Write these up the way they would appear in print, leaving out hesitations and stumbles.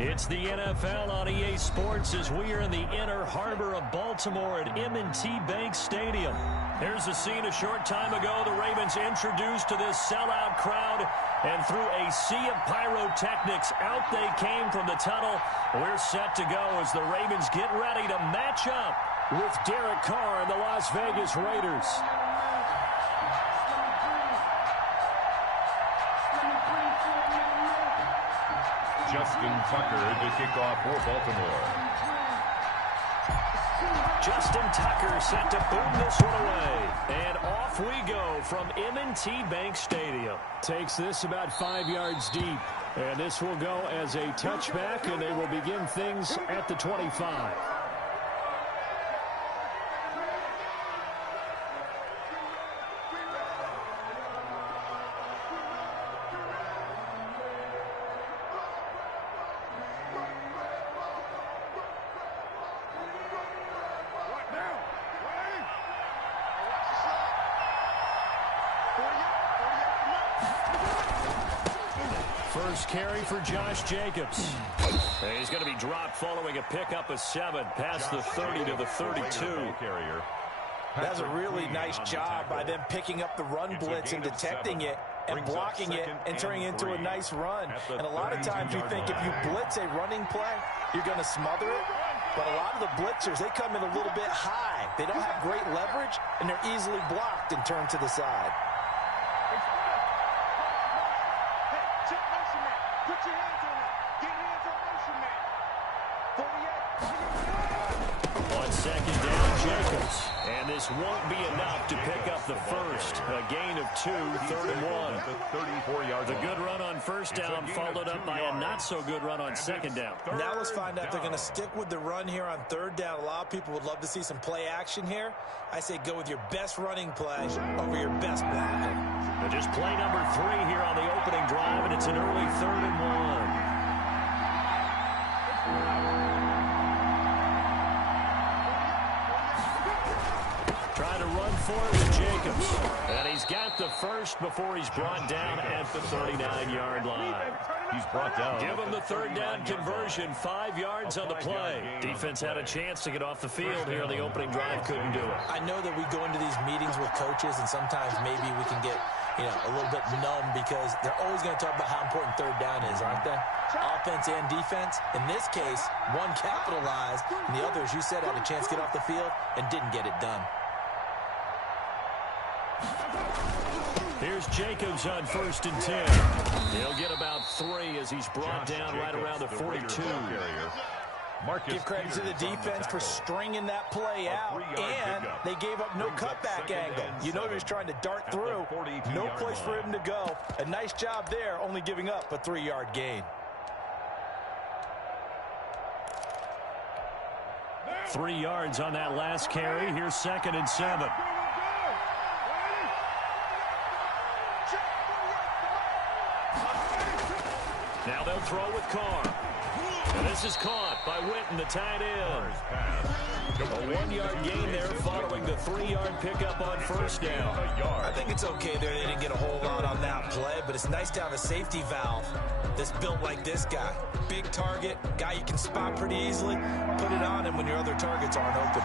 It's the NFL on EA Sports as we are in the inner harbor of Baltimore at M&T Bank Stadium. Here's a scene a short time ago. The Ravens introduced to this sellout crowd, and through a sea of pyrotechnics, out they came from the tunnel. We're set to go as the Ravens get ready to match up with Derek Carr and the Las Vegas Raiders. Justin Tucker to kick off for Baltimore. Justin Tucker set to boom this one away. And off we go from M&T Bank Stadium. Takes this about 5 yards deep. And this will go as a touchback, and they will begin things at the 25. First carry for Josh Jacobs. And he's going to be dropped following a pickup of 7 past the 30 to the 32. That's a really nice job by them picking up the run blitz and detecting it and blocking it and turning it into a nice run. And a lot of times you think if you blitz a running play, you're going to smother it. But a lot of the blitzers, they come in a little bit high. They don't have great leverage, and they're easily blocked and turned to the side. On second down, Jacobs. And this won't be enough to pick up the first. A gain of 2, 3rd and 1. 34 yards. The good run on first down followed up by a not-so-good run on second down. Now let's find out if they're going to stick with the run here on 3rd down. A lot of people would love to see some play action here. I say go with your best running play over your best blocker. But just play number 3 here on the opening drive, and it's an early 3rd and 1. Trying to run for it with Jacobs. And he's got the first before he's brought down at the 39-yard line. He's brought down. Give him the 3rd down conversion, 5 yards on the play. Defense had a chance to get off the field here on the opening drive, couldn't do it. I know that we go into these meetings with coaches, and sometimes maybe we can get, a little bit numb because they're always going to talk about how important 3rd down is, aren't they? Offense and defense. In this case, one capitalized, and the other, as you said, had a chance to get off the field and didn't get it done. Here's Jacobs on 1st and 10. He'll get about 3 as he's brought down right around the 42. Give credit to the defense for stringing that play out, and they gave up no cutback angle. You know he was trying to dart through. No place for him to go. A nice job there, only giving up a 3-yard gain. 3 yards on that last carry. Here's 2nd and 7. Now they'll throw with Carr. And this is caught by Witten, the tight end. A 1-yard gain there following the 3-yard pickup on 1st down. I think it's okay there. They didn't get a whole lot on that play, but it's nice to have a safety valve that's built like this guy. Big target, guy you can spot pretty easily. Put it on him when your other targets aren't open.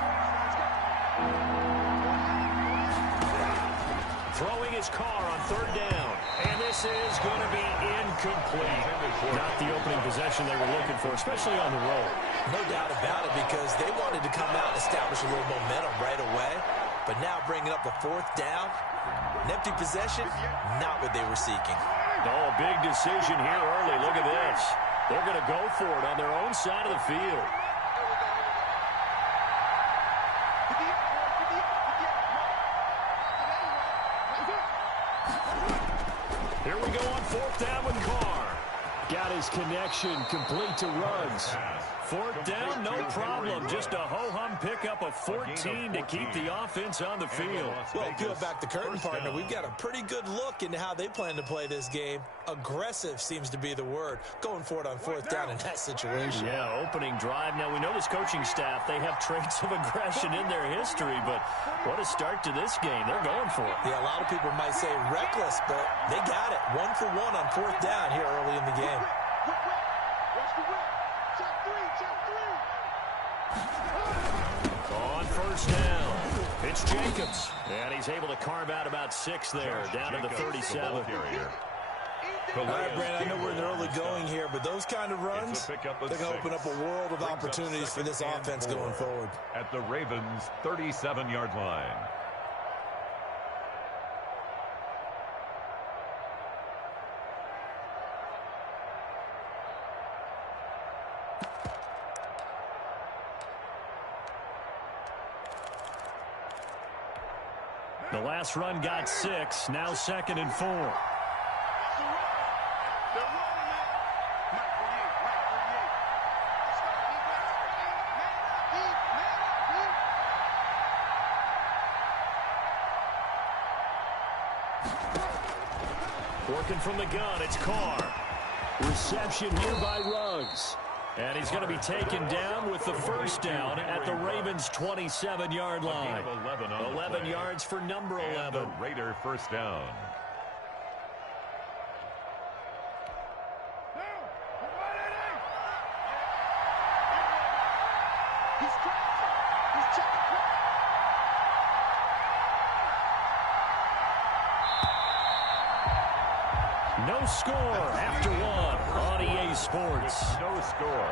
Throwing his Carr on 3rd down. And this is going to be incomplete. Not the opening possession they were looking for, especially on the road. No doubt about it, because they wanted to come out and establish a little momentum right away. But now bringing up the 4th down, an empty possession, not what they were seeking. Oh, a big decision here early. Look at this. They're going to go for it on their own side of the field. Here we go on 4th down with Carr. Got his connection complete to Ruggs. 4th down, no problem. Just a ho-hum pickup of 14 to keep the offense on the field. Well, peel back the curtain, partner. We've got a pretty good look into how they plan to play this game. Aggressive seems to be the word. Going for it on 4th down in that situation. Yeah, opening drive. Now, we know this coaching staff, they have traits of aggression in their history, but what a start to this game. They're going for it. Yeah, a lot of people might say reckless, but they got it. 1 for 1 on 4th down here early in the game. It's Jacobs. And he's able to carve out about 6 there, down to the 37. All right, Brandon, I know we're in the early going here, but those kind of runs, they're going to open up a world of opportunities for this offense going forward. At the Ravens' 37-yard line. The last run got 6, now 2nd and 4. Working from the gun, it's Carr. Reception here by Ruggs. And he's going to be taken down with the first down at the Ravens' 27-yard line. 11 yards for number 11. The Raider first down. No score after 1 on EA Sports. No score.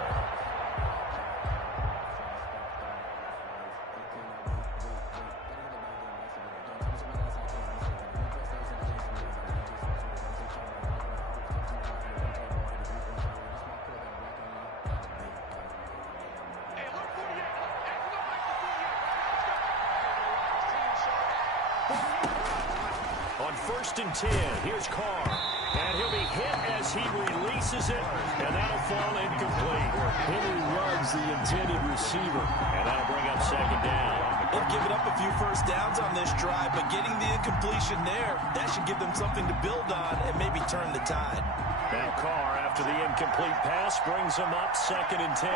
On 1st and 10, here's Carr. And he'll be hit as he releases it, and that'll fall incomplete. Henry Ruggs, the intended receiver, and that'll bring up 2nd down. They've given up a few first downs on this drive, but getting the incompletion there, that should give them something to build on and maybe turn the tide. Now Carr, after the incomplete pass, brings them up 2nd and 10.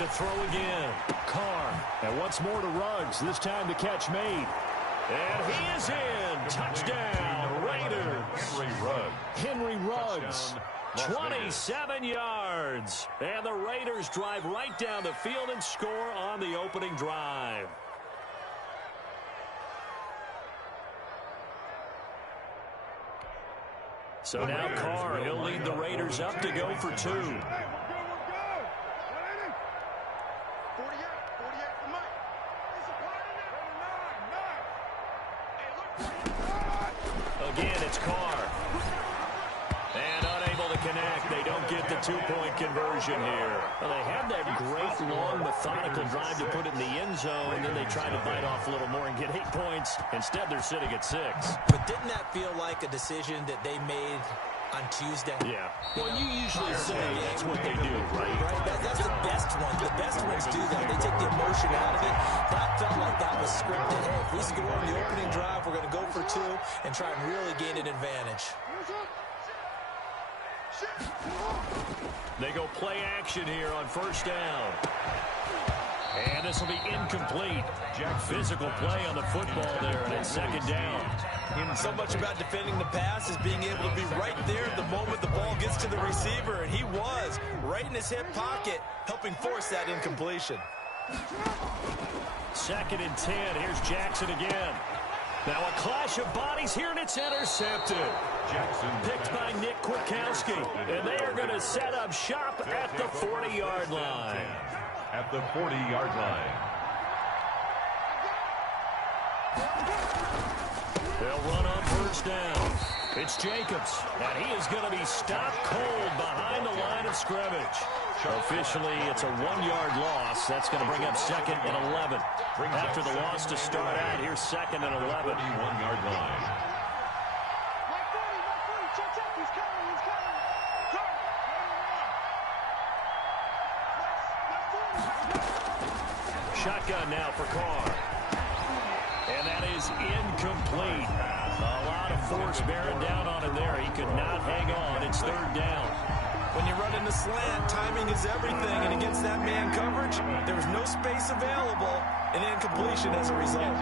To throw again, Carr. And once more to Ruggs, this time the catch made. And he is in. Touchdown, Raiders. Henry Ruggs, 27 yards. And the Raiders drive right down the field and score on the opening drive. So now Carr, he'll lead the Raiders up to go for 2. Again, it's Carr. And unable to connect. They don't get the 2-point conversion here. Well, they had that great, long, methodical drive to put it in the end zone, and then they tried to bite off a little more and get 8 points. Instead, they're sitting at 6. But didn't that feel like a decision that they made on Tuesday? Yeah. Well, you usually say that's what they do, right? That's the best one. The best ones do that. They take the emotion out of it. That felt like that was scripted. Hey, if we score on the opening drive, we're going to go for 2 and try and really gain an advantage. They go play action here on 1st down. And this will be incomplete. Physical play on the football there, and it's 2nd down. So much about defending the pass is being able to be right there at the moment the ball gets to the receiver, and he was right in his hip pocket, helping force that incompletion. 2nd and 10. Here's Jackson again. Now a clash of bodies here, and it's intercepted. Jackson picked by Nick Kwiatkowski, and they are going to set up shop at the 40-yard line. At the 40-yard line. They'll run on 1st down. It's Jacobs, and he is going to be stopped cold behind the line of scrimmage. Officially, it's a 1-yard loss. That's going to bring up 2nd and 11. After the loss to start out, here's 2nd and 11. 41-yard line. Shotgun now for Carr. And that is incomplete. A lot of force bearing down on him there. He could not hang on. It's 3rd down. When you run in the slant, timing is everything. And against that man coverage, there was no space available. And incompletion as a result.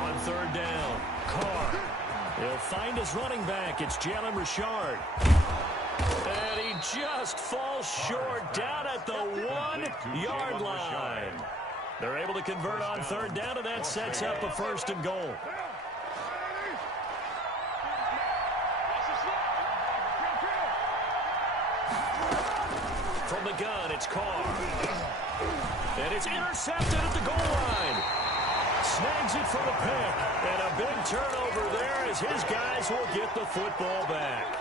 On 3rd down, Carr. He'll find his running back. It's Jalen Richard. And he just falls short down at the 1-yard line. They're able to convert on third down, and that sets up a 1st and goal. From the gun, it's Carr. And it's intercepted at the goal line. Snags it for the pick. And a big turnover there as his guys will get the football back.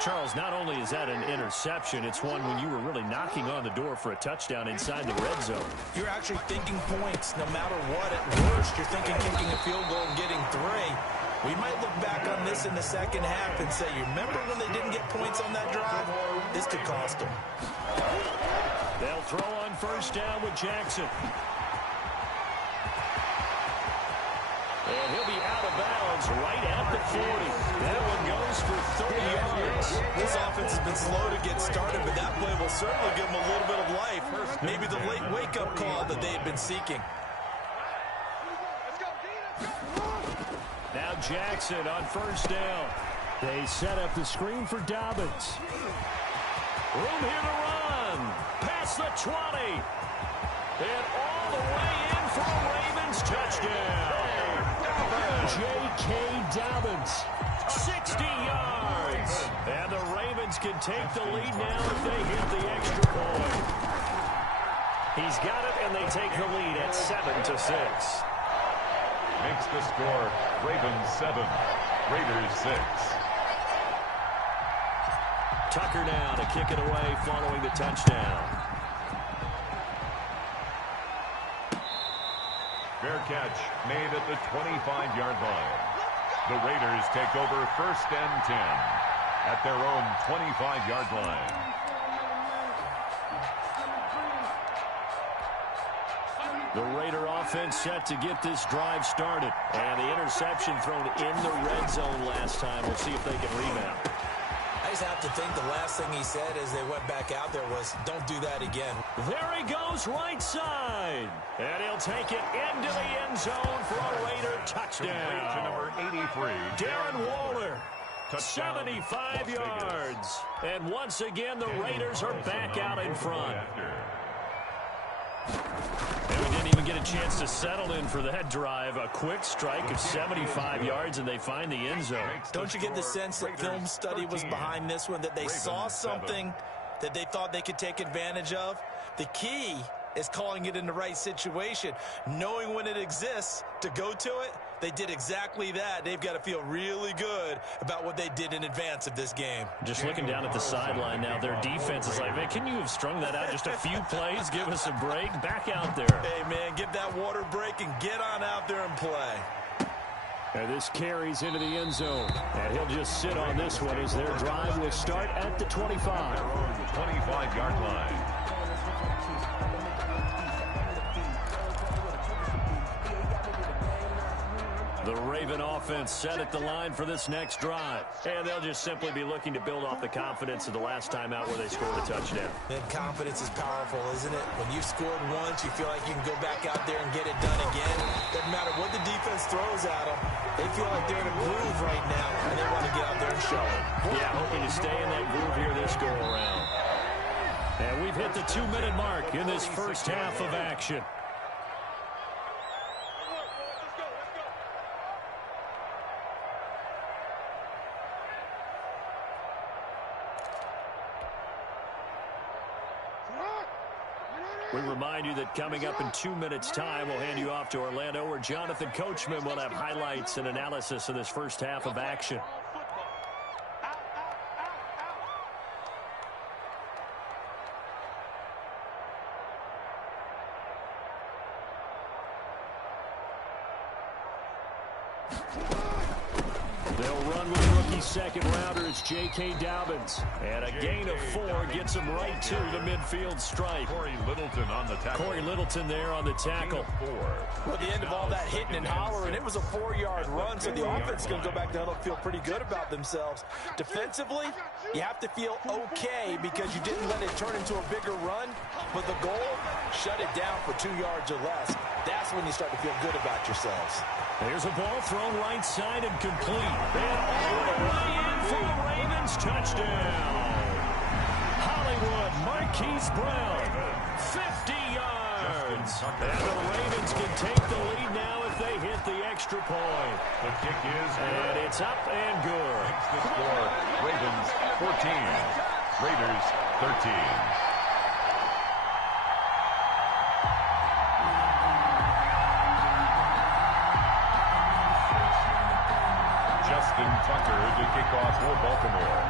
Charles, not only is that an interception, it's one when you were really knocking on the door for a touchdown inside the red zone. You're actually thinking points no matter what. At worst, you're thinking kicking a field goal and getting 3. We might look back on this in the second half and say, you remember when they didn't get points on that drive? This could cost them. They'll throw on 1st down with Jackson. And he'll be out of bounds right at the 40. That one goes for 30 yards. This offense has been slow to get started, but that play will certainly give them a little bit of life. Maybe the late wake-up call that they had been seeking. Now Jackson on 1st down. They set up the screen for Dobbins. Room here to run. Past the 20. And all the way in for a Ravens touchdown. J.K. Dobbins, 60 yards. And the Ravens can take the lead now if they hit the extra point. He's got it, and they take the lead at 7-6. Makes the score Ravens 7, Raiders 6. Tucker now to kick it away following the touchdown. Fair catch made at the 25-yard line. The Raiders take over 1st and 10 at their own 25-yard line. The Raider offense set to get this drive started. And the interception thrown in the red zone last time. We'll see if they can rebound. I just have to think the last thing he said as they went back out there was, don't do that again. There he goes right side. And he'll take it into the end zone for a Raider touchdown. To number 83, Darren Waller. Touchdown. 75 yards. And once again, the Raiders are back out in front. And we didn't even get a chance to settle in for that drive. A quick strike of 75 yards, and they find the end zone. Don't you get the sense that film study was behind this one, that they saw something that they thought they could take advantage of? The key is calling it in the right situation, knowing when it exists to go to it. They did exactly that. They've got to feel really good about what they did in advance of this game. Just looking down at the sideline now, their defense is like, man, can you have strung that out just a few plays? Give us a break. Back out there. Hey, man, give that water break and get on out there and play. And this carries into the end zone. And he'll just sit on this one as their drive will start at the 25. 25-yard line. The Raven offense set at the line for this next drive. And they'll just simply be looking to build off the confidence of the last time out where they scored a touchdown. And confidence is powerful, isn't it? When you've scored once, you feel like you can go back out there and get it done again. Doesn't matter what the defense throws at them. They feel like they're in a groove right now, and they want to get out there and show it. Yeah, hoping to stay in that groove here this go-around. And we've hit the 2-minute mark in this first half of action. We remind you that coming up in 2 minutes' time, we'll hand you off to Orlando, where Jonathan Coachman will have highlights and analysis of this first half of action. They'll run with rookie second-rounder. It's J.K. Dobbins. And a gain of 4 gets him right to the midfield stripe. Corey Littleton on the tackle. Corey Littleton there on the tackle. Well, at the end of all that hitting and hollering, it was a 4-yard run, so the offense is going to go back down and feel pretty good about themselves. Defensively, you have to feel okay because you didn't let it turn into a bigger run, but the goal, shut it down for 2 yards or less. That's when you start to feel good about yourselves. There's a ball thrown right side and complete. And all the way in for a Ravens touchdown. Keith Brown, 50 yards. And the Ravens can take the lead now if they hit the extra point. The kick is good. And it's up and good. Makes the score Ravens 14, Raiders 13. Justin Tucker to kick off for Baltimore.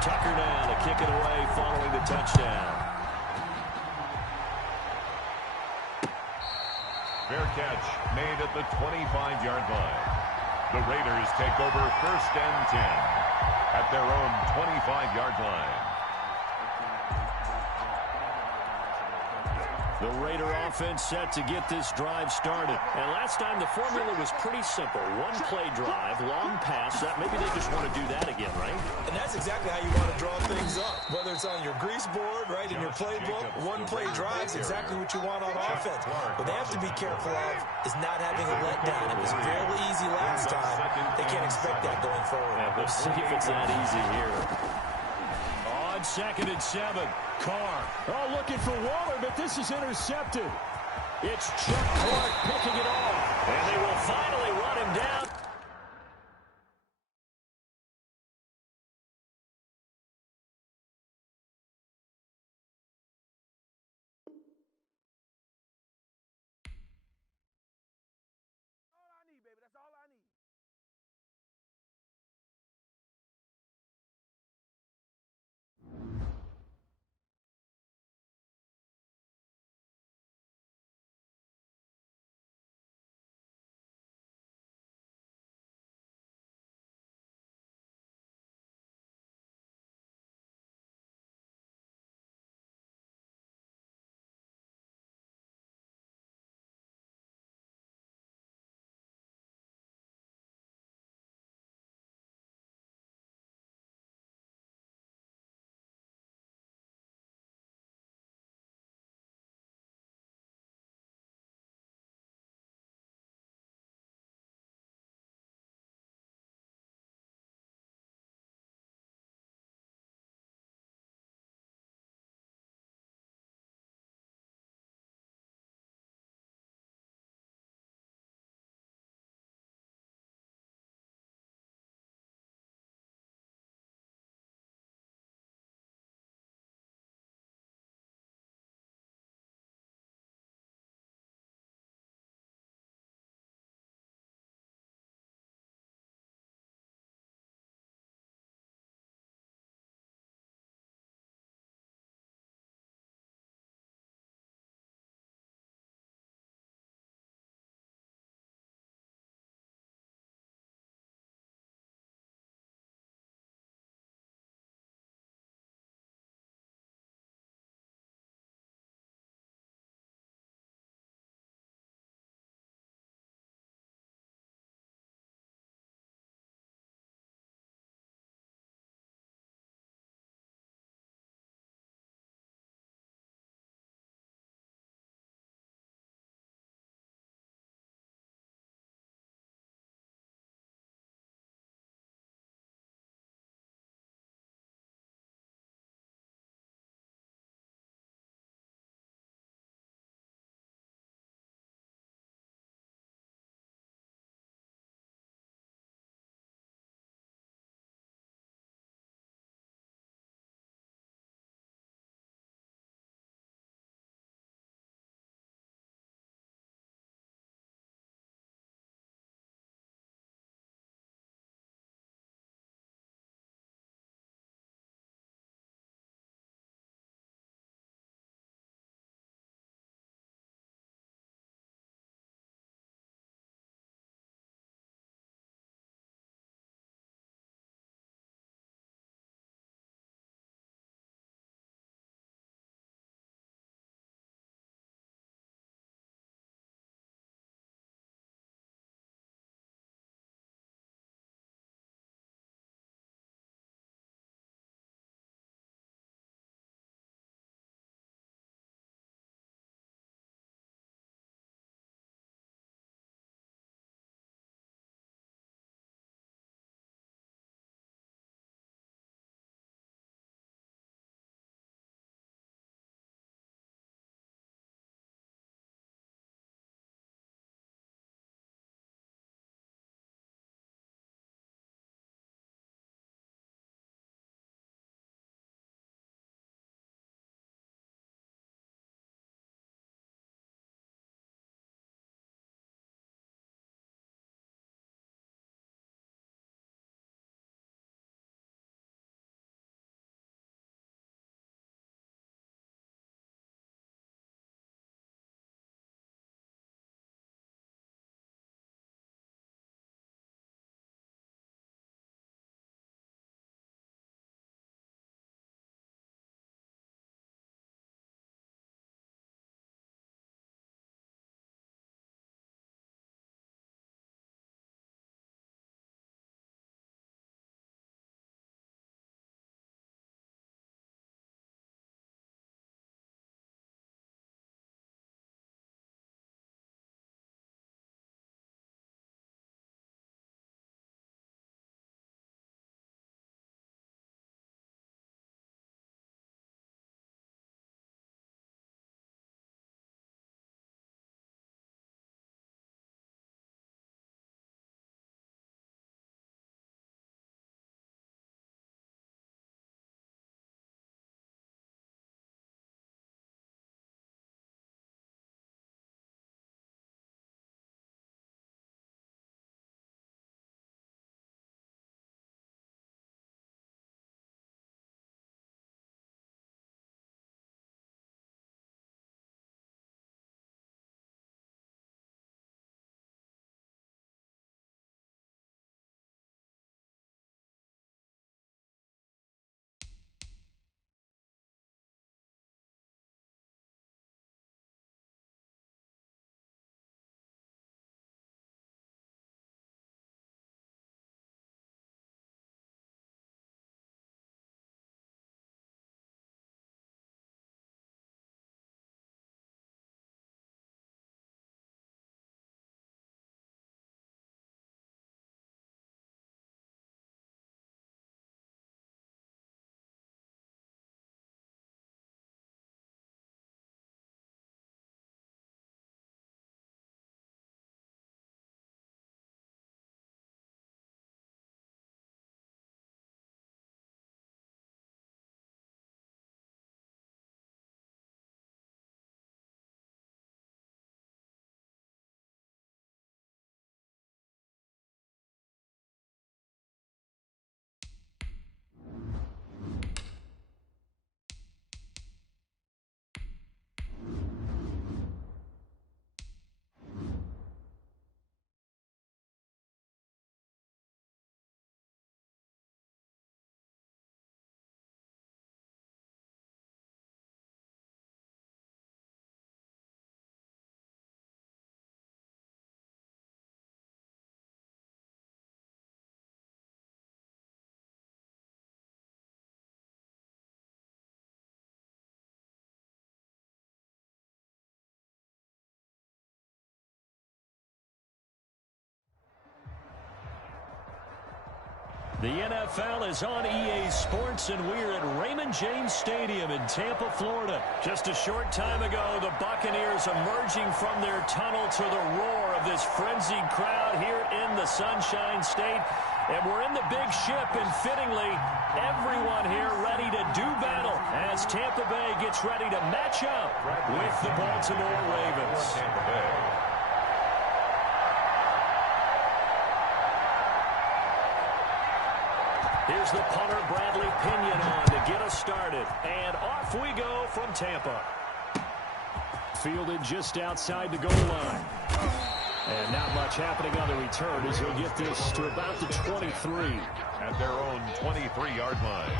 Tucker now to kick it away following the touchdown. Fair catch made at the 25-yard line. The Raiders take over 1st and 10 at their own 25-yard line. The Raider offense set to get this drive started. And last time the formula was pretty simple. One play drive, long pass. Maybe they just want to do that again, right? And that's exactly how you want to draw things up. Whether it's on your grease board, right, in your playbook, one play drive is exactly what you want on offense. What they have to be careful of is not having a letdown. It was fairly easy last time. They can't expect that going forward. Yeah, we'll see if it's that easy here. On 2nd and 7, Carr. Oh, looking for Waller, but this is intercepted. It's Chuck Clark picking it off. And they will finally run him down. The NFL is on EA Sports, and we're at Raymond James Stadium in Tampa, Florida. Just a short time ago, the Buccaneers emerging from their tunnel to the roar of this frenzied crowd here in the Sunshine State. And we're in the big ship, and fittingly, everyone here ready to do battle as Tampa Bay gets ready to match up with the Baltimore Ravens. Tampa Bay. Here's the punter, Bradley Pinion, on to get us started. And off we go from Tampa. Fielded just outside the goal line. And not much happening on the return as he'll get this to about the 23. At their own 23-yard line.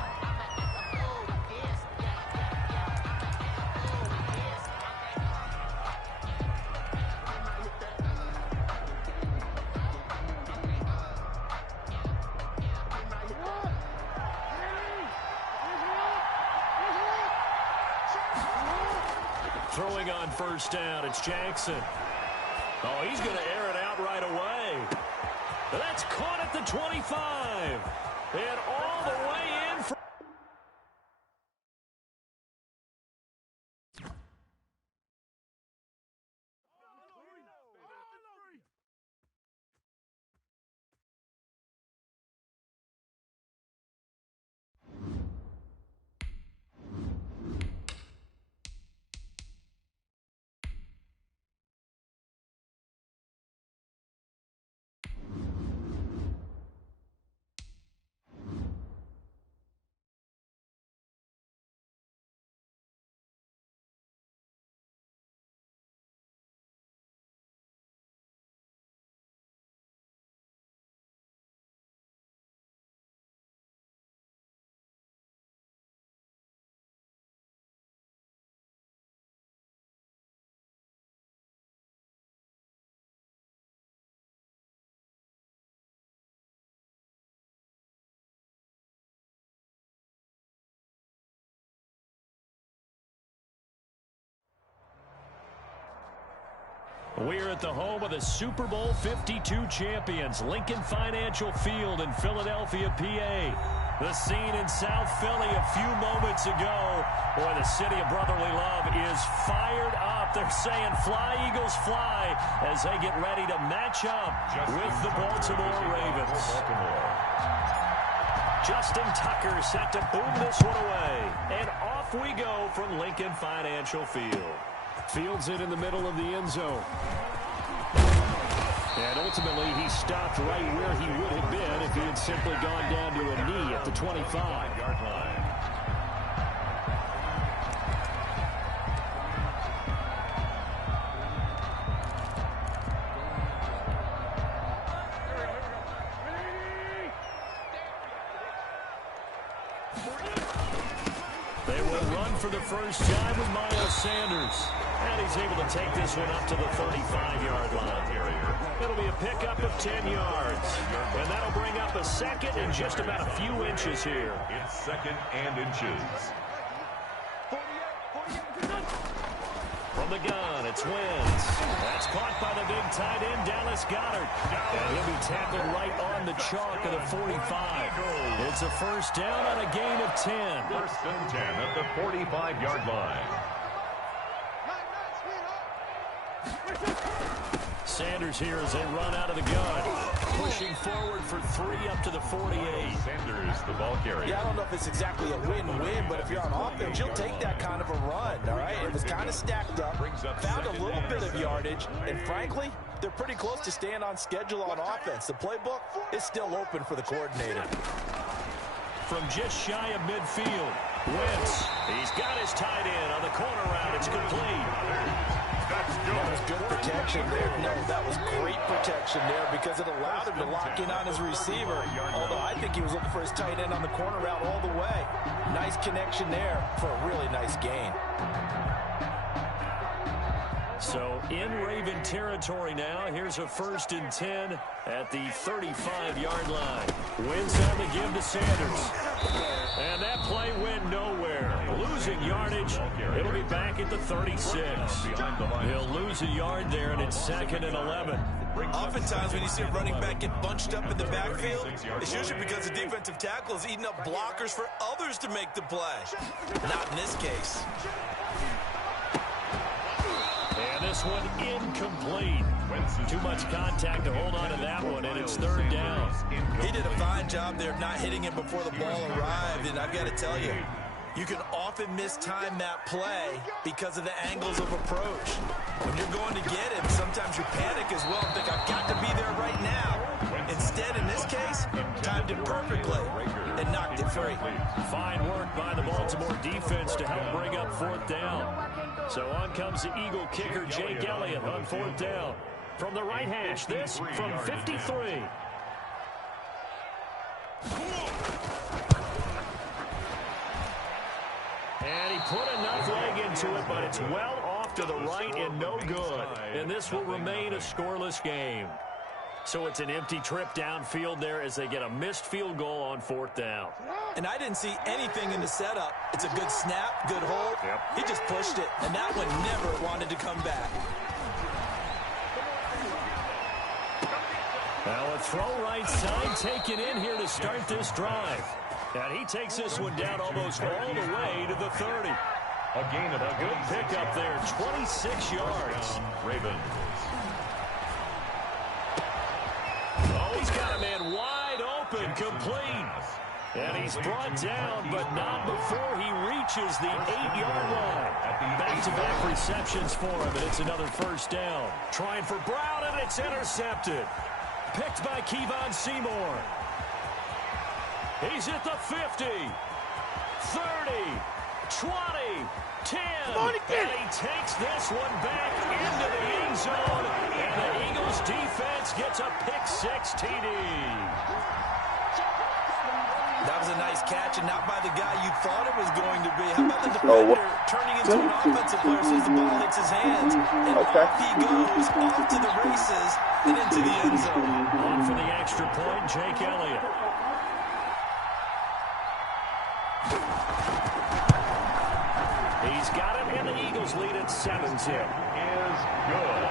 Throwing on first down, it's Jackson. Oh, he's going to air it out right away. That's caught at the 25. And all the way in for... We're at the home of the Super Bowl 52 champions, Lincoln Financial Field in Philadelphia, PA. The scene in South Philly a few moments ago. Boy, the city of brotherly love is fired up. They're saying, fly, Eagles, fly, as they get ready to match up with the Baltimore Ravens. Justin Tucker set to boom this one away. And off we go from Lincoln Financial Field. Fields it in the middle of the end zone. And ultimately, he stopped right where he would have been if he had simply gone down to a knee at the 25-yard line. They will run for the first time with Miles Sanders. And he's able to take this one up to the 35-yard line. It'll be a pickup of 10 yards. And that'll bring up a second and just about a few inches here. It's second and inches. From the gun, it's Wentz. That's caught by the big tight end, Dallas Goedert. And he'll be tackled right on the chalk of the 45. It's a first down on a gain of 10. First and 10 at the 45-yard line. Sanders here as they run out of the gun. Pushing forward for 3 up to the 48. Sanders, the ball carrier. Yeah, I don't know if it's exactly a win-win, but if you're on offense, you'll take that kind of a run, all right? It was kind of stacked up, found a little bit of yardage, and frankly, they're pretty close to staying on schedule on offense. The playbook is still open for the coordinator. From just shy of midfield, Wentz. He's got his tight end on the corner route. It's complete. That was good protection there. No, that was great protection there because it allowed him to lock in on his receiver. Although I think he was looking for his tight end on the corner route all the way. Nice connection there for a really nice gain. So in Raven territory now. Here's a first and 10 at the 35-yard line. Wentz on the give to Sanders. And that play went nowhere. Losing losing yardage. It'll be back at the 36. He'll lose a yard there, and it's 2nd and 11. Oftentimes when you see a running back get bunched up in the backfield, it's usually because the defensive tackle is eating up blockers for others to make the play. Not in this case. And this one incomplete. Too much contact to hold on to that one, and it's 3rd down. He did a fine job there of not hitting him before the ball arrived, and I've got to tell you, you can often mistime that play because of the angles of approach. When you're going to get him, sometimes you panic as well and think, I've got to be there right now. Instead, in this case, timed it perfectly and knocked it free. Fine work by the Baltimore defense to help bring up 4th down. So on comes the Eagle kicker, Jake Elliott, on 4th down. From the right hash, this from 53. And he put enough leg into it, but it's well off to the right and no good. And this will remain a scoreless game. So it's an empty trip downfield there as they get a missed field goal on 4th down. And I didn't see anything in the setup. It's a good snap, good hold. He just pushed it, and that one never wanted to come back. Well, a throw right side taken in here to start this drive. And he takes this one down almost all the way to the 30. A gain of a good pickup there, 26 yards. Ravens. Oh, he's got a man wide open, complete. And he's brought down, but not before he reaches the 8-yard line. Back-to-back receptions for him, and it's another 1st down. Trying for Brown, and it's intercepted. Picked by Kevon Seymour. He's at the 50, 30, 20, 10. And he takes this one back into the end zone. And the Eagles defense gets a pick-6 TD. That was a nice catch, and not by the guy you thought it was going to be. How about the defender turning into an offensive player as soon as the ball hits his hands? And off he goes, off to the races, and into the end zone. On for the extra point, Jake Elliott. He's got him, and the Eagles lead at 7-0. Is good.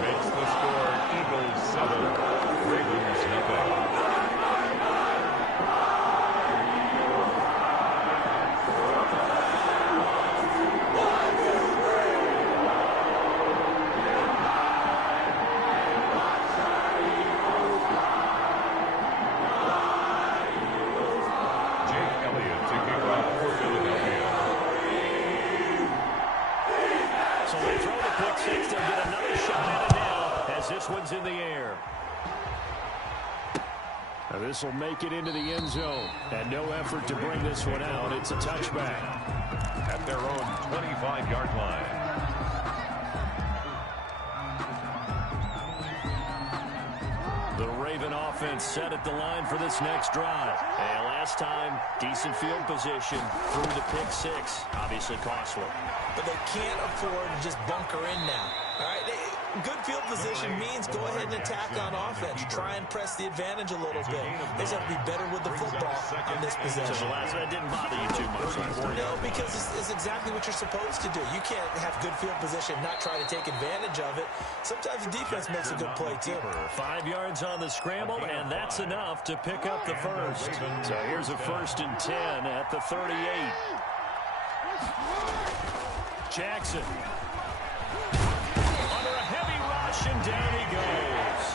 Makes the score Eagles 7, Ravens nothing. This one's in the air. Now this will make it into the end zone. And no effort to bring this one out. It's a touchback. At their own 25-yard line. The Raven offense set at the line for this next drive. And last time, decent field position through the pick-6. Obviously costly. But they can't afford to just bunker in now. All right? Good field position means go ahead and attack on offense. Try and press the advantage a little bit. They just have to be better with the football on this possession. So that didn't bother you too much. No, because it's exactly what you're supposed to do. You can't have good field position and not try to take advantage of it. Sometimes the defense makes a good play, too. 5 yards on the scramble, and that's enough to pick up the first. So here's a 1st and 10 at the 38. Jackson. And down he goes.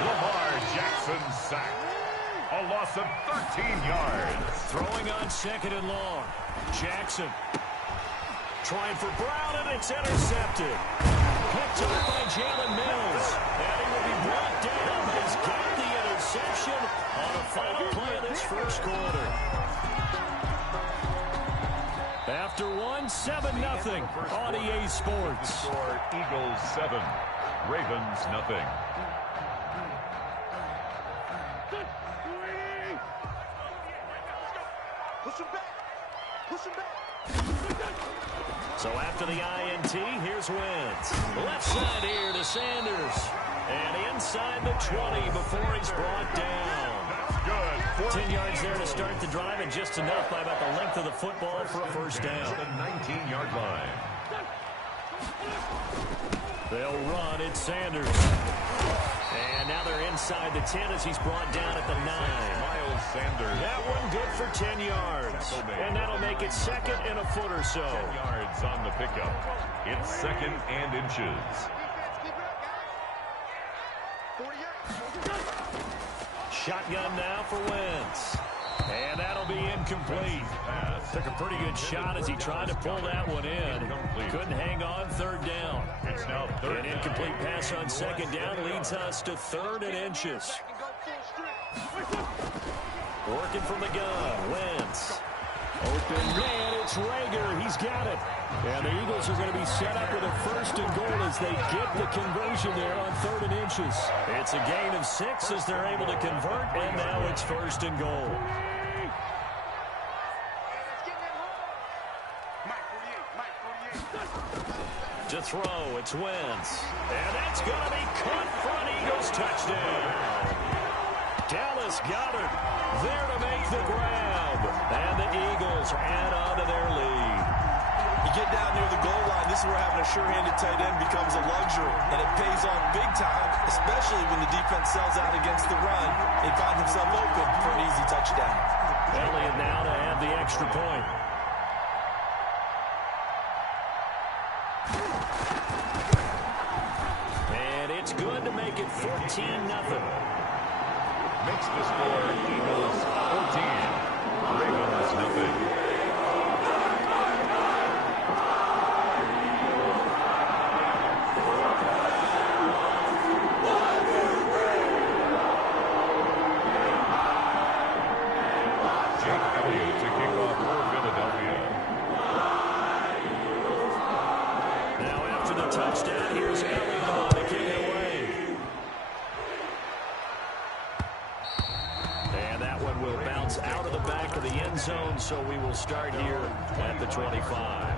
Lamar Jackson sacked. A loss of 13 yards. Throwing on 2nd and long. Jackson. Trying for Brown, and it's intercepted. Picked up by Jalen Mills. And he will be brought down. He's got the interception on the final play of this first quarter. After 7-0 on EA Sports. Score Eagles 7, Ravens nothing. So after the INT, here's Wentz. Left side here to Sanders. And inside the 20 before he's brought down. That's good. 10 yards there to start the drive, and just enough by about the length of the football for a first down. The 19-yard line. They'll run. It's Sanders. And now they're inside the 10 as he's brought down at the 9. Miles Sanders. That one good for 10 yards. And that'll make it second and a foot or so. 10 yards on the pickup. It's second and inches. Shotgun now for Wentz. And that'll be incomplete. Took a pretty good shot as he tried to pull that one in. Couldn't hang on. Third down. It's now third. An incomplete pass on second down leads us to third and inches. Working from the gun. Wentz. Open man. It's Rager. He's got it. And the Eagles are going to be set up with a first and goal as they get the conversion there on third and inches. It's a gain of 6 as they're able to convert, and now it's first and goal. To throw, it's Wentz. And that's going to be caught for an Eagles touchdown. Dallas Goedert there to make the grab. And the Eagles add on to their lead. You get down near the goal line, this is where having a sure-handed tight end becomes a luxury. And it pays off big time, especially when the defense sells out against the run. They find themselves open for an easy touchdown. Elliott now to add the extra point. And it's good to make it 14-0. Makes the score Eagles 14. Ravens nothing. Touchdown. Here's Elliott to kick it away. And that one will bounce out of the back of the end zone, so we will start here at the 25.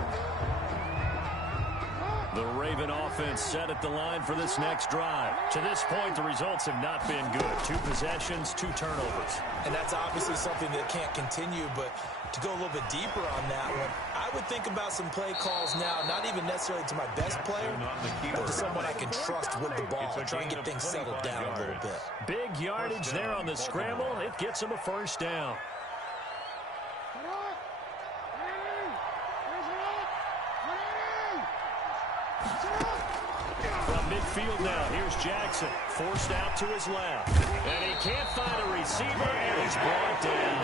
The Raven offense set at the line for this next drive. To this point, the results have not been good. 2 possessions, 2 turnovers. And that's obviously something that can't continue, but to go a little bit deeper on that one, I would think about some play calls now, not even necessarily to my best player, but to someone I can trust with the ball, try and get things settled down a little bit. Big yardage there on the scramble. It gets him a first down. From midfield now, here's Jackson, forced out to his left. And he can't find a receiver, and he's brought down.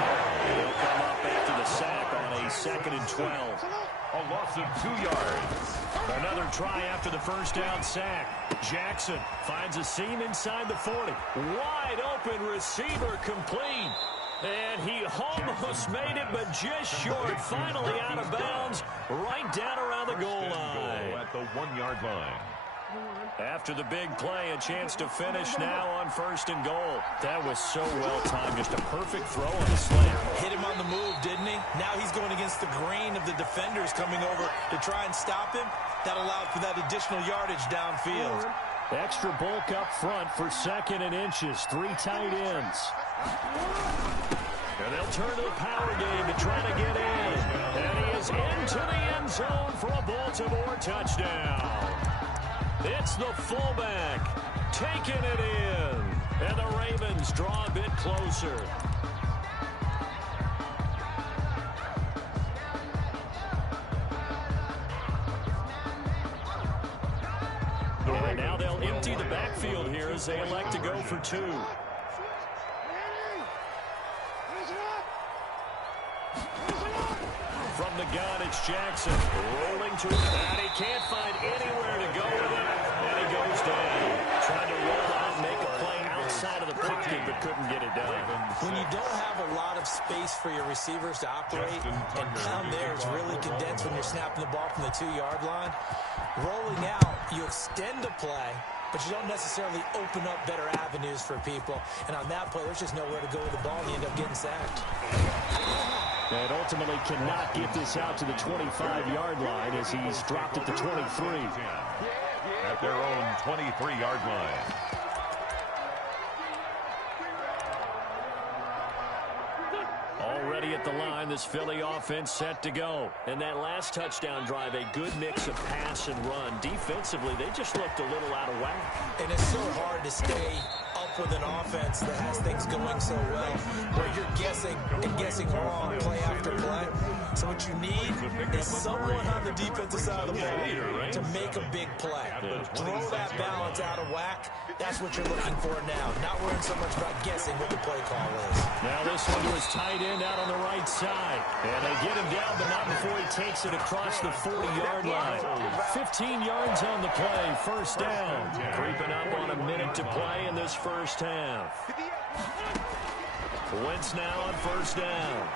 He'll come up after the sack on a 2nd and 12. A loss of 2 yards. Another try after the first down sack. Jackson finds a seam inside the 40. Wide open receiver complete. And he almost made it, but just short. Finally out of bounds, right down around the goal line. At the 1-yard line. After the big play, a chance to finish now on first and goal. That was so well timed. Just a perfect throw on the slant. Hit him on the move, didn't he? Now he's going against the grain of the defenders coming over to try and stop him. That allowed for that additional yardage downfield. Extra bulk up front for 2nd and inches. 3 tight ends. And they'll turn to the power game to try to get in. And he is into the end zone for a Baltimore touchdown. It's the fullback taking it in. And the Ravens draw a bit closer. And now they'll empty the backfield here as they elect to go for 2. From the gun, it's Jackson rolling to his bat. He can't find anywhere to go with it, and he goes down. Trying to roll out and make a play outside of the pocket, but couldn't get it done. When you don't have a lot of space for your receivers to operate, and down there is really condensed when you're snapping the ball from the 2-yard line, rolling out, you extend the play, but you don't necessarily open up better avenues for people. And on that play, there's just nowhere to go with the ball, and you end up getting sacked. And ultimately cannot get this out to the 25-yard line as he's dropped at the 23. At their own 23-yard line. at the line. This Philly offense set to go. And that last touchdown drive, a good mix of pass and run. Defensively, they just looked a little out of whack. And it's so hard to stay up with an offense that has things going so well, where you're guessing and guessing wrong play after play. So what you need is someone on the defensive side of the ball to make a big play. Throw that balance out of whack. That's what you're looking for now. Not worrying so much about guessing what the play call is. Now this one to his tight end out on the right side. And they get him down, but not before he takes it across the 40-yard line. 15 yards on the play. First down. Creeping up on a minute to play in this first half. Wentz now on first down.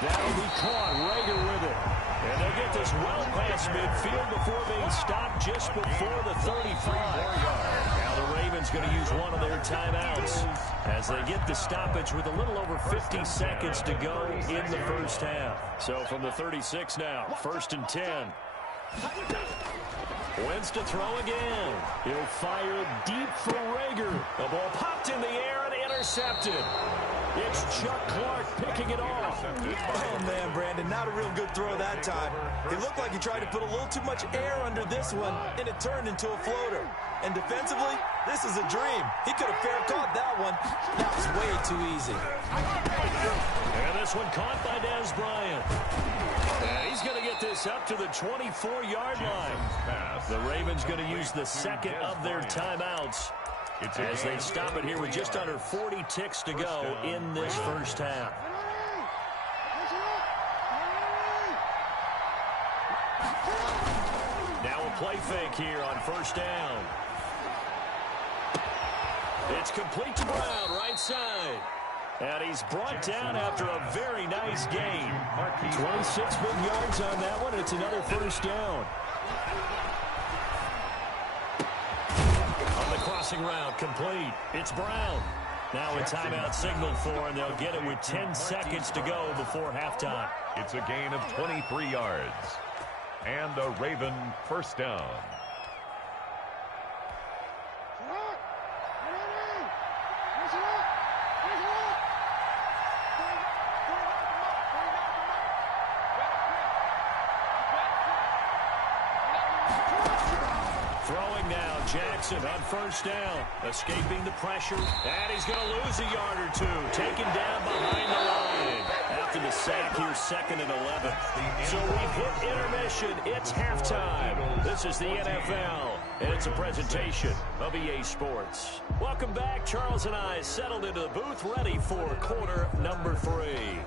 That'll be caught. Rager with it. And they'll get this well past midfield before being stopped just before the 35. Now the Ravens going to use one of their timeouts as they get the stoppage with a little over 50 seconds to go in the first half. So from the 36 now, 1st and 10. Wentz to throw again. He'll fire deep for Rager. The ball popped in the air and intercepted. It's Chuck Clark picking it off. Oh, man, Brandon, not a real good throw that time. It looked like he tried to put a little too much air under this one, and it turned into a floater. And defensively, this is a dream. He could have fair caught that one. That was way too easy. And this one caught by Des Bryant. And he's going to get this up to the 24-yard line. The Ravens going to use the second of their timeouts as they stop it here with just under 40 ticks to go in this first half. Now a play fake here on first down. It's complete to Brown, right side. And he's brought down after a very nice gain. 26 big yards on that one. It's another first down. On the crossing route, complete. It's Brown. Now a timeout signal for, and they'll get it with 10 seconds to go before halftime. It's a gain of 23 yards. And a Raven first down. Throwing now, Jackson on first down. Escaping the pressure, and he's going to lose a yard or two. Taken down behind the line. After the sack here, 2nd and 11. So we've hit intermission. It's halftime. This is the NFL, and it's a presentation of EA Sports. Welcome back. Charles and I settled into the booth, ready for quarter number 3.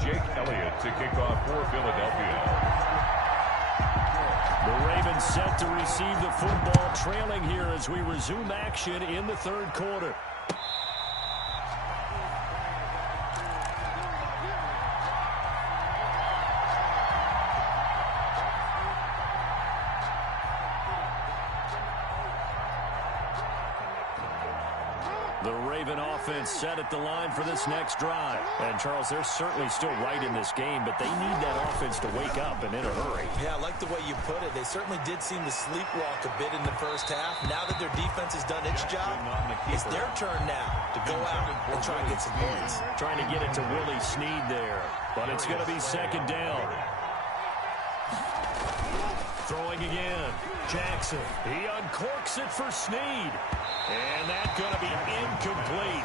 Jake Elliott to kick off for Philadelphia. The Ravens set to receive the football, trailing here as we resume action in the third quarter. The Raven offense set at the line for this next drive. And, Charles, they're certainly still right in this game, but they need that offense to wake up and in a hurry. Yeah, I like the way you put it. They certainly did seem to sleepwalk a bit in the first half. Now that their defense has done its job, it's their turn now to go out and try and get some points. Trying to get it to Willie Snead there, but it's going to be second down. Throwing again. Jackson. He uncorks it for Snead. And that's going to be incomplete.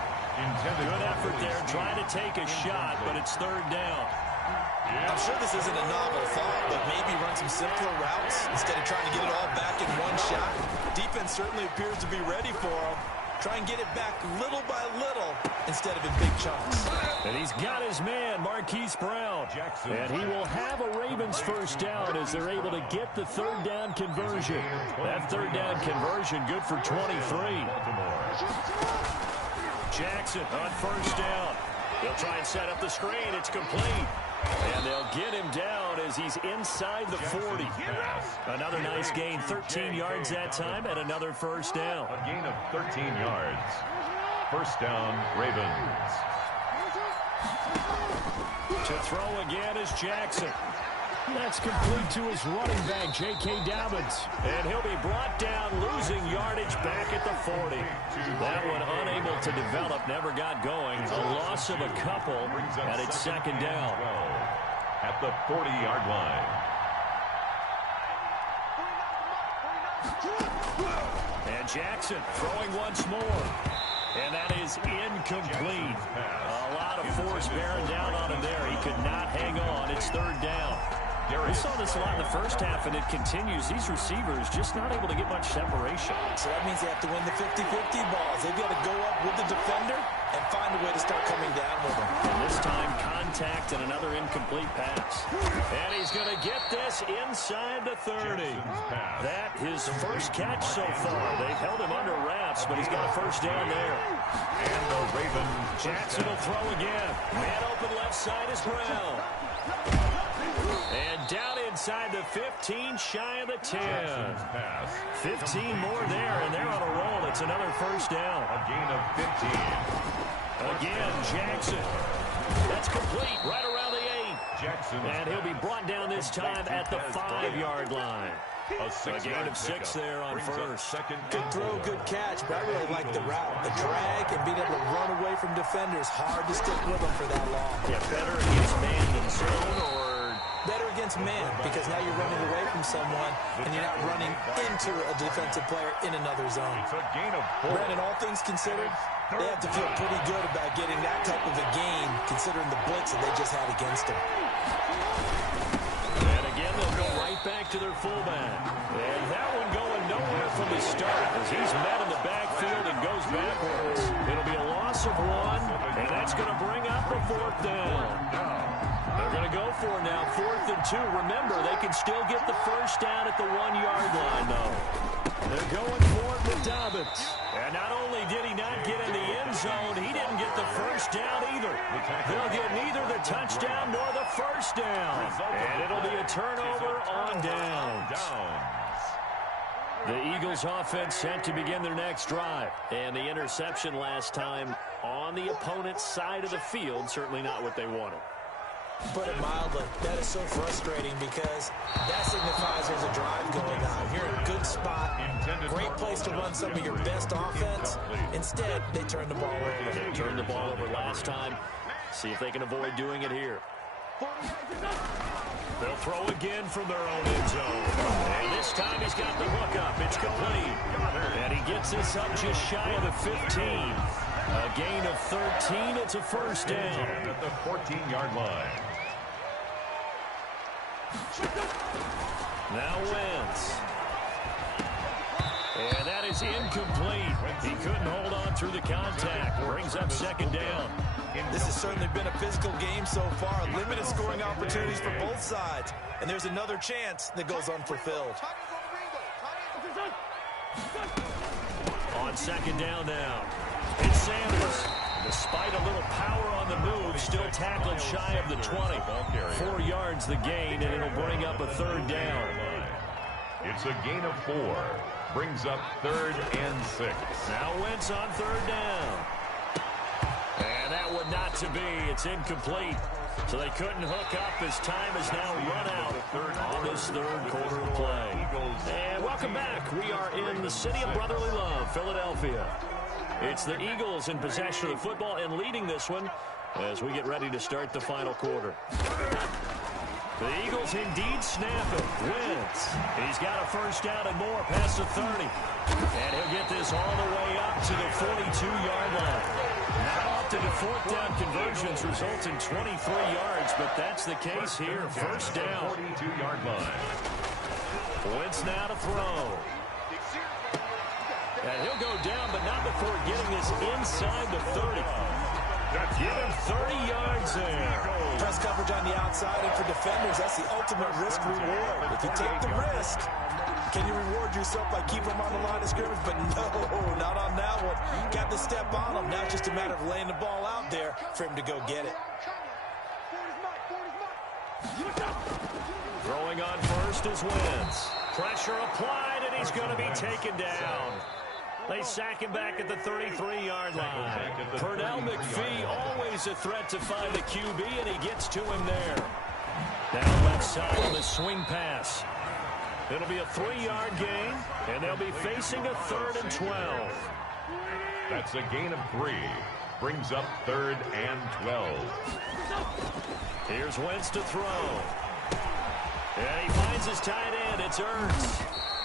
Good effort there, trying to take a shot, but it's third down. I'm sure this isn't a novel thought, but maybe run some simpler routes instead of trying to get it all back in one shot. Defense certainly appears to be ready for him. Try and get it back little by little instead of in big chunks. And he's got his man, Marquise Brown. And he will have a Ravens first down as they're able to get the third down conversion. That third down conversion good for 23. Jackson on first down. They'll try and set up the screen. It's complete. And they'll get him down as he's inside the 40. Another nice gain, 13 yards that time, and another first down. A gain of 13 yards. First down, Ravens. To throw again is Jackson. That's complete to his running back, J.K. Dobbins. And he'll be brought down, losing yardage back at the 40. That one unable to develop, never got going. A loss of a couple, and it's second down. At the 40-yard line. And Jackson throwing once more. And that is incomplete. A lot of force bearing down on him there. He could not hang on. It's third down. We saw this a lot in the first half, and it continues. These receivers just not able to get much separation. So that means they have to win the 50-50 balls. They've got to go up with the defender and find a way to start coming down with him. And this time, contact and another incomplete pass. And he's going to get this inside the 30. That his first catch so far. They've held him under wraps, but he's got a first down there. And the Ravens. Jackson will throw again. Man open left side is Brown. And down inside the 15, shy of the 10. 15 more there, and they're on a roll. It's another first down. A gain of 15. Again, Jackson. That's complete right around the 8. Jackson. And he'll be brought down this time at the 5-yard line. A gain of 6 there on first. Good throw, good catch, but I really like the route. The drag and being able to run away from defenders. Hard to stick with them for that long. Yeah, better against man than zone, or better against man, because now you're running away from someone and you're not running into a defensive player in another zone. It's a gain of 4. Brandon, all things considered, they have to feel pretty good about getting that type of a gain, considering the blitz that they just had against them. And again, they'll go right back to their fullback. And that one going nowhere from the start as he's met in the backfield and goes backwards. It'll be a loss of 1, and that's going to bring up a 4th down. They're going to go for it now, 4th and 2. Remember, they can still get the first down at the 1-yard line, though. They're going for it with Dobbins. And not only did he not get in the end zone, he didn't get the first down either. They'll get neither the touchdown nor the first down. And it'll be a turnover on downs. The Eagles offense set to begin their next drive. And the interception last time on the opponent's side of the field, certainly not what they wanted. Put it mildly, that is so frustrating because that signifies there's a drive going on. You're in a good spot, great place to run some of your best offense. Instead, they turn the ball over. They turned the ball over last time. See if they can avoid doing it here. They'll throw again from their own end zone. And this time he's got the hook up. It's complete. And he gets this up just shy of the 15. A gain of 13. It's a first down. At the 14-yard line. Now Wentz. And that is incomplete. He couldn't hold on through the contact. Brings up second down. This has certainly been a physical game so far. Limited scoring opportunities for both sides. And there's another chance that goes unfulfilled. On second down now. It's Sanders. Despite a little power on the move, still tackled shy of the 20. 4 yards the gain, and it'll bring up a third down. It's a gain of 4. Brings up 3rd and 6. Now Wentz on third down. And that one not to be. It's incomplete. So they couldn't hook up as time has now run out on this third quarter of play. And welcome back. We are in the city of brotherly love, Philadelphia. It's the Eagles in possession of the football and leading this one as we get ready to start the final quarter. The Eagles indeed snap it. Wentz. He's got a first down and more past the 30. And he'll get this all the way up to the 42-yard line. Not often do fourth down conversions result in 23 yards, but that's the case here. First down. 42-yard line. Wentz now to throw. And he'll go down, but not before getting this inside the 30. Give him 30 yards there. Press coverage on the outside, and for defenders, that's the ultimate risk-reward. If you take the risk, can you reward yourself by keeping them on the line of scrimmage? But no, not on that one. Got the step on him. Now it's just a matter of laying the ball out there for him to go get it. Throwing on first is Wentz. Pressure applied, and he's going to be taken down. They sack him back at the 33-yard line. Pernell McPhee, always a threat to find a QB, and he gets to him there. Down left side on the swing pass. It'll be a 3-yard gain, and they'll be facing a 3rd and 12. That's a gain of 3. Brings up 3rd and 12. Here's Wentz to throw. And he finds his tight end. It's Ertz.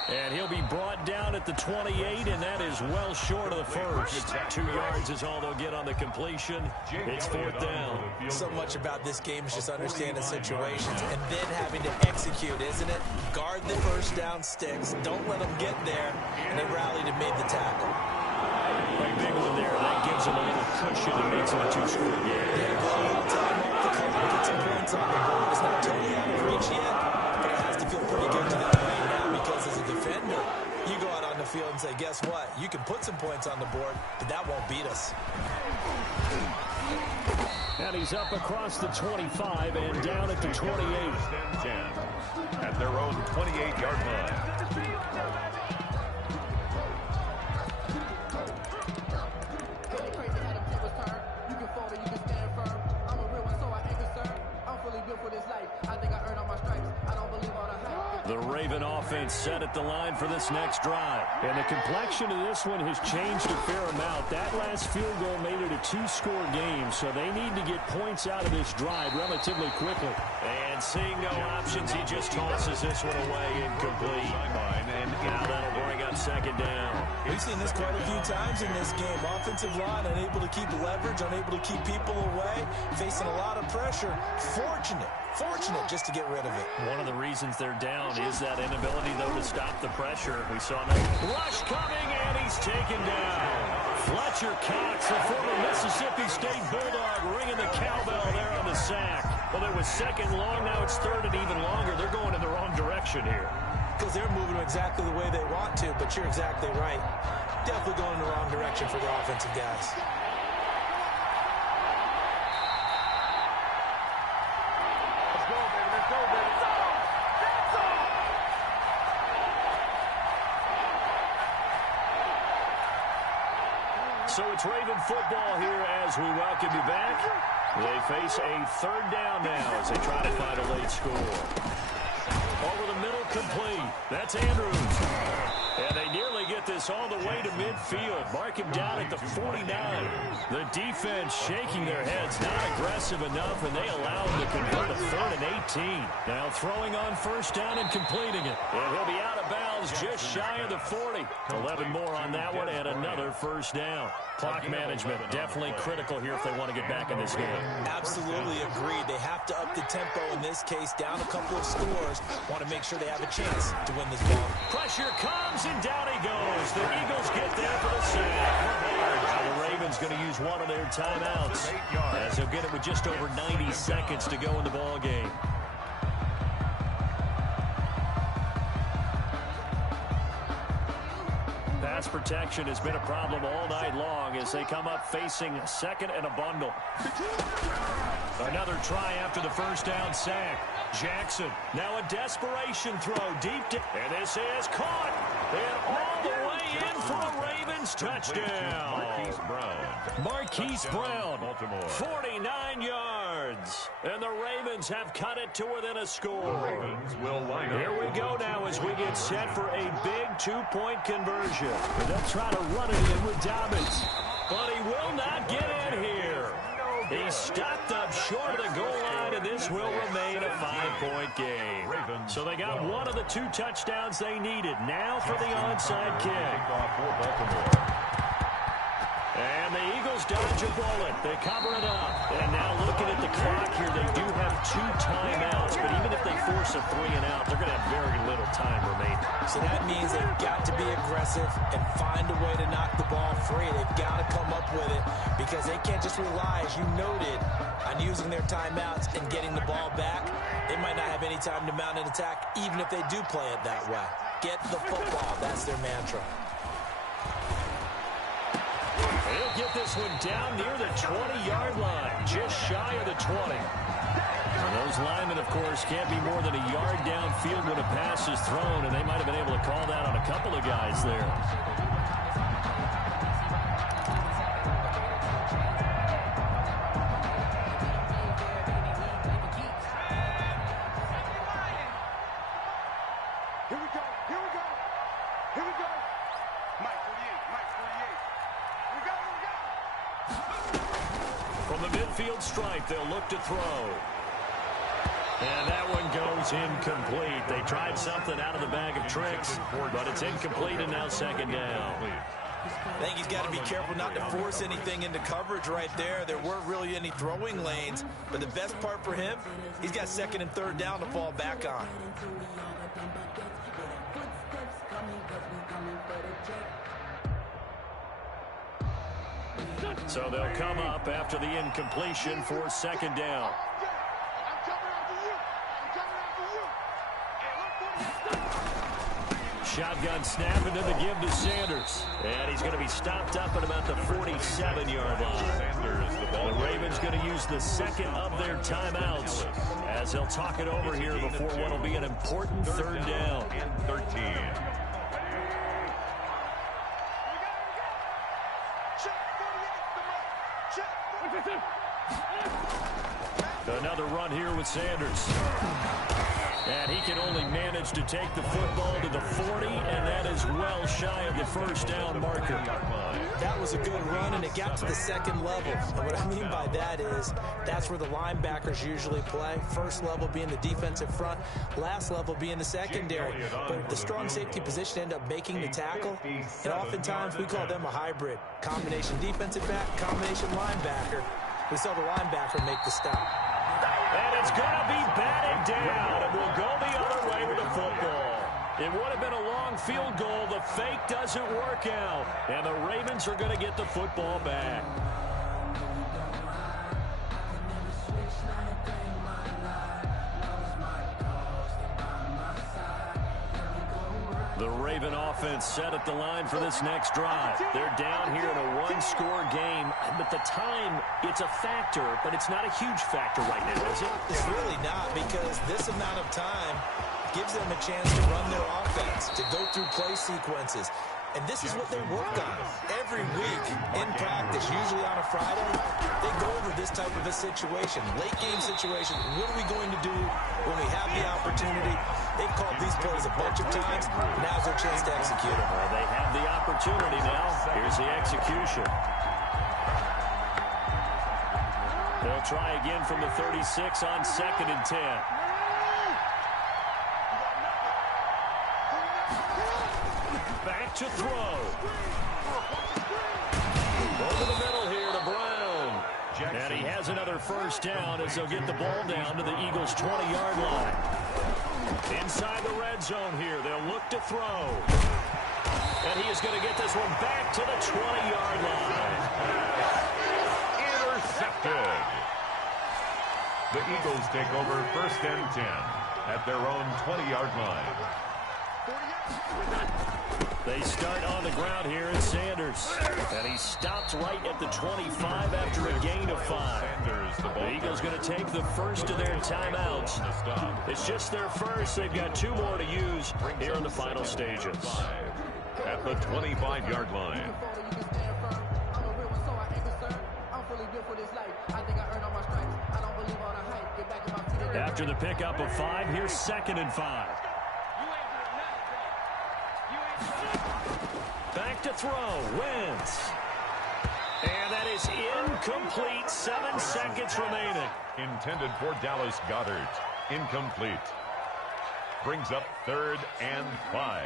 And he'll be brought down at the 28, and that is well short of the first. 2 yards is all they'll get on the completion. It's 4th down. So much about this game is just understanding situations and then having to execute, isn't it? Guard the first down sticks. Don't let them get there. And they rallied and made the tackle. A big one there. That gives them a little cushion and makes it a 2-score game. Yeah, blow a little time off the clock. Get some points on the board. It's not totally out of reach yet, but it has to feel pretty good to them right now because as a defender, you go out on the field and say, guess what? You can put some points on the board, but that won't beat us. And he's up across the 25 and down at the 28. 10 at their own 28-yard line. The Raven offense set at the line for this next drive. And the complexion of this one has changed a fair amount. That last field goal made it a 2-score game, so they need to get points out of this drive relatively quickly. And seeing no options, he just tosses this one away incomplete. And now that'll bring up 2nd down. We've seen this quite a few times in this game. Offensive line unable to keep leverage, unable to keep people away, facing a lot of pressure. Fortunate just to get rid of it. One of the reasons they're down is that inability, though, to stop the pressure. We saw that rush coming, and he's taken down. Fletcher Cox, the former Mississippi State Bulldog, ringing the cowbell there on the sack. Well, it was 2nd long, now it's 3rd and even longer. They're going in the wrong direction here. Because they're moving exactly the way they want to, but you're exactly right. Definitely going in the wrong direction for the offensive guys. So it's Raven football here as we welcome you back. They face a 3rd down now as they try to find a late score. Over the middle, complete. That's Andrews. And they nearly get this all the way to midfield. Mark him down at the 49. The defense shaking their heads, not aggressive enough, and they allow him to convert a 3rd and 18. Now throwing on 1st down and completing it. And he'll be out of bounds just shy of the 40. 11 more on that one and another 1st down. Clock management definitely critical here if they want to get back in this game. Absolutely agreed. They have to up the tempo in this case, down a couple of scores. Want to make sure they have a chance to win this ball. Pressure comes, and down he goes. The Eagles get there for the sack. Now the Ravens going to use one of their timeouts, as they'll get it with just over 90 seconds to go in the ball game. Pass protection has been a problem all night long as they come up facing 2nd and a bundle. Another try after the 1st down sack. Jackson, now a desperation throw deep. And this is caught. And all the way in for a Ravens touchdown. Marquise Brown, 49 yards. And the Ravens have cut it to within a score. Here we go now as we get set for a big 2-point conversion. And they'll try to run it in with Dobbins. But he will not get in here. He's stopped up short of the goal line, and this will remain a 5-point game. So they got one of the 2 touchdowns they needed. Now for the onside kick. And the Eagles dodge a bullet. They cover it up. And now looking at the clock here, they do have 2 timeouts. But even if they force a 3 and out, they're going to have very little time remaining. So that means they've got to be aggressive and find a way to knock the ball free. They've got to come up with it because they can't just rely, as you noted, on using their timeouts and getting the ball back. They might not have any time to mount an attack, even if they do play it that way. Get the football. That's their mantra. He'll get this one down near the 20-yard line, just shy of the 20. And those linemen, of course, can't be more than a yard downfield when a pass is thrown, and they might have been able to call that on a couple of guys there. From the midfield stripe, they'll look to throw. And that one goes incomplete. They tried something out of the bag of tricks, but it's incomplete and now second down. I think he's got to be careful not to force anything into coverage right there. There weren't really any throwing lanes, but the best part for him, he's got second and third down to fall back on. So they'll come up after the incompletion for second down. Shotgun snap into the give to Sanders. And he's going to be stopped up at about the 47-yard line. The Ravens going to use the second of their timeouts as they'll talk it over here before what will be an important third down. And 13. Another run here with Sanders. And he can only manage to take the football to the 40, and that is well shy of the first down marker. That was a good run, and it got to the second level. And what I mean by that is that's where the linebackers usually play. First level being the defensive front, last level being the secondary. But the strong safety position ended up making the tackle, and oftentimes we call them a hybrid. Combination defensive back, combination linebacker. We saw the linebacker make the stop. And it's going to be batted down, and we'll go the other way with the football. It would have been a long field goal. The fake doesn't work out, and the Ravens are going to get the football back. The Raven offense set at the line for this next drive. They're down here in a one-score game, but the time, it's a factor, but it's not a huge factor right now, is it? It's really not, because this amount of time gives them a chance to run their offense, to go through play sequences. And this is what they work on every week in practice, usually on a Friday. They go over this type of a situation, late game situation. What are we going to do when we have the opportunity? They've called these plays a bunch of times. Now's their chance to execute them. Well, they have the opportunity now. Here's the execution. They'll try again from the 36 on 2nd and 10. Back to throw. Over the middle here to Brown. And he has another first down as they'll get the ball down to the Eagles' 20-yard line. Inside the red zone here, they'll look to throw. And he is going to get this one back to the 20-yard line. Intercepted. The Eagles take over 1st and 10 at their own 20-yard line. They start on the ground here at Sanders. And he stops right at the 25 after a gain of 5. The Eagles going to take the first of their timeouts. It's just their first. They've got 2 more to use here in the final stages. At the 25-yard line. After the pickup of 5, here's 2nd and 5. Back to throw, Wentz. And that is incomplete, 7 seconds remaining. Intended for Dallas Goedert. Incomplete. Brings up 3rd and 5.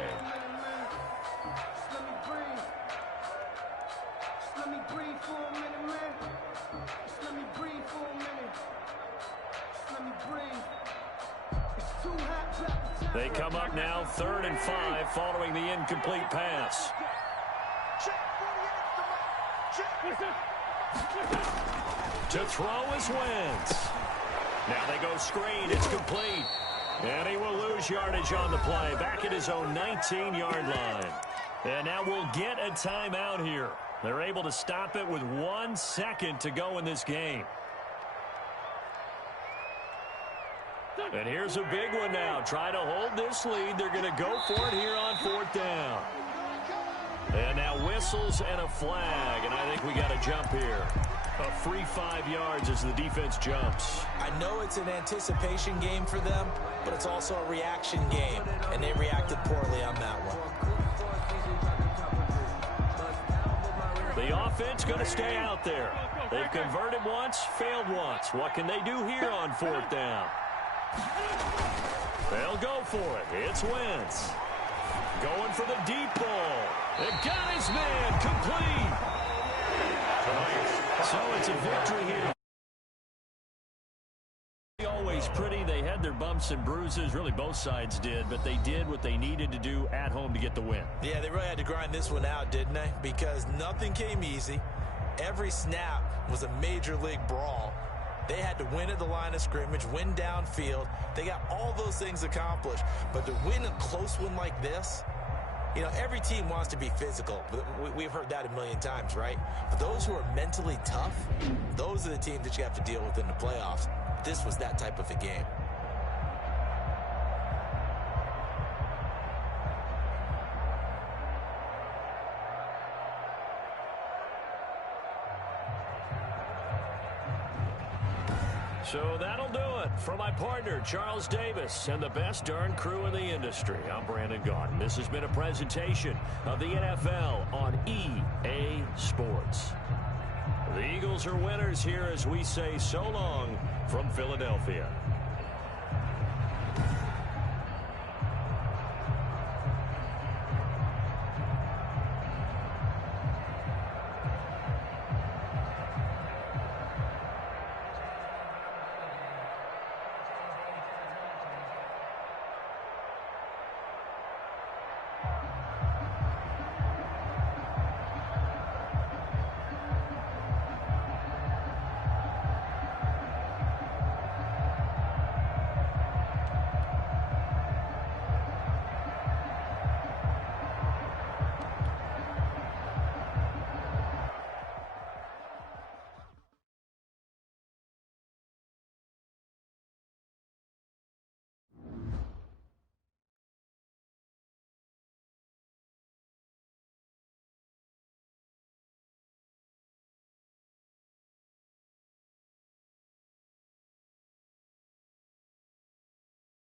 They come up now, 3rd and 5, following the incomplete pass. To throw is Wentz. Now they go screen. It's complete. And he will lose yardage on the play. Back at his own 19-yard line. And now we'll get a timeout here. They're able to stop it with 1 second to go in this game. And here's a big one now. Try to hold this lead. They're going to go for it here on 4th down. And now whistles and a flag. And I think we got a jump here. A free 5 yards as the defense jumps. I know it's an anticipation game for them, but it's also a reaction game. And they reacted poorly on that one. The offense going to stay out there. They've converted once, failed once. What can they do here on 4th down? They'll go for it. It's Wentz. Going for the deep ball. It got his man complete. So it's a victory here. Always pretty. They had their bumps and bruises. Really, both sides did. But they did what they needed to do at home to get the win. Yeah, they really had to grind this one out, didn't they? Because nothing came easy. Every snap was a major league brawl. They had to win at the line of scrimmage, win downfield. They got all those things accomplished. But to win a close one like this, you know, every team wants to be physical. We've heard that a million times, right? But those who are mentally tough, those are the teams that you have to deal with in the playoffs. This was that type of a game. So that'll do it for my partner, Charles Davis, and the best darn crew in the industry. I'm Brandon Gaudin. This has been a presentation of the NFL on EA Sports. The Eagles are winners here as we say so long from Philadelphia.